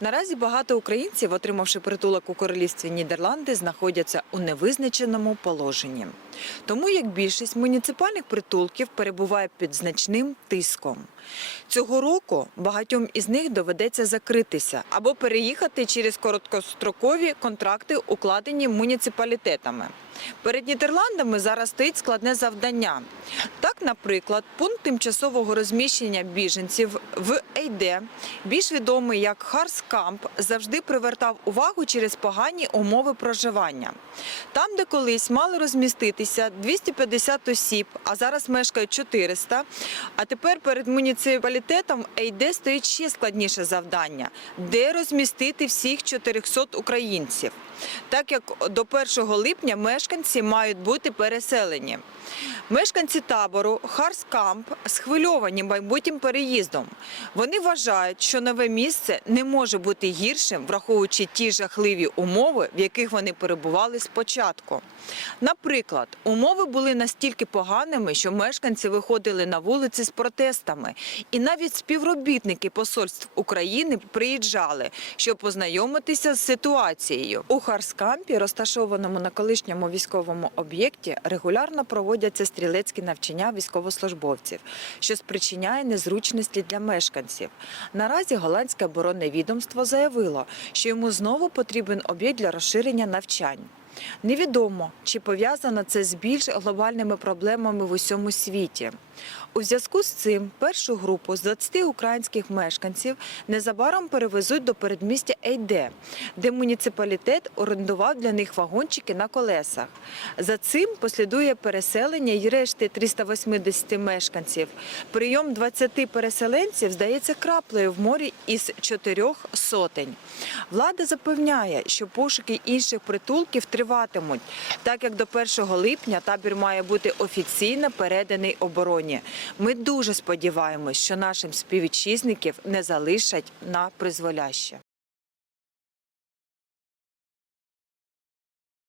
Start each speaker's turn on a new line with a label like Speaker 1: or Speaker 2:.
Speaker 1: Наразі багато українців, отримавши притулок у королівстві Нідерланди, знаходяться у невизначеному положенні. Тому як більшість муніципальних притулків перебуває під значним тиском. Цього року багатьом із них доведеться закритися або переїхати через короткострокові контракти, укладені муніципалітетами. Перед Нідерландами зараз стоїть складне завдання. Так, наприклад, пункт тимчасового розміщення біженців в Ейде, більш відомий як Харскамп, завжди привертав увагу через погані умови проживання. Там, де колись мали розміститися 250 осіб, а зараз мешкають 400, а тепер перед муніципалітетом Ейде стоїть ще складніше завдання де розмістити всіх 400 українців. Так як до 1 липня мешканці мають бути переселені. Мешканці табору Харскамп схвильовані майбутнім переїздом. Вони вважають, що нове місце не може бути гіршим, враховуючи ті жахливі умови, в яких вони перебували спочатку. Наприклад, умови були настільки поганими, що мешканці виходили на вулиці з протестами, і навіть співробітники посольств України приїжджали, щоб познайомитися з ситуацією. У Харскампі, розташованому на колишньому військовому об'єкті, регулярно проводяться стрілецькі навчання військовослужбовців, що спричиняє незручності для мешканців. Наразі голландське оборонне відомство заявило, що йому знову потрібен об'єкт для розширення навчань. Невідомо, чи пов'язано це з більш глобальними проблемами в усьому світі. У зв'язку з цим першу групу з 20 українських мешканців незабаром перевезуть до передмістя Ейде, де муніципалітет орендував для них вагончики на колесах. За цим послідує переселення й решти 380 мешканців. Прийом 20 переселенців здається краплею в морі із чотирьох сотень. Влада запевняє, що пошуки інших притулків триватимуть, так як до 1 липня табір має бути офіційно переданий обороні. Ми дуже сподіваємось, що нашим співвітчизників не залишать на призволяще.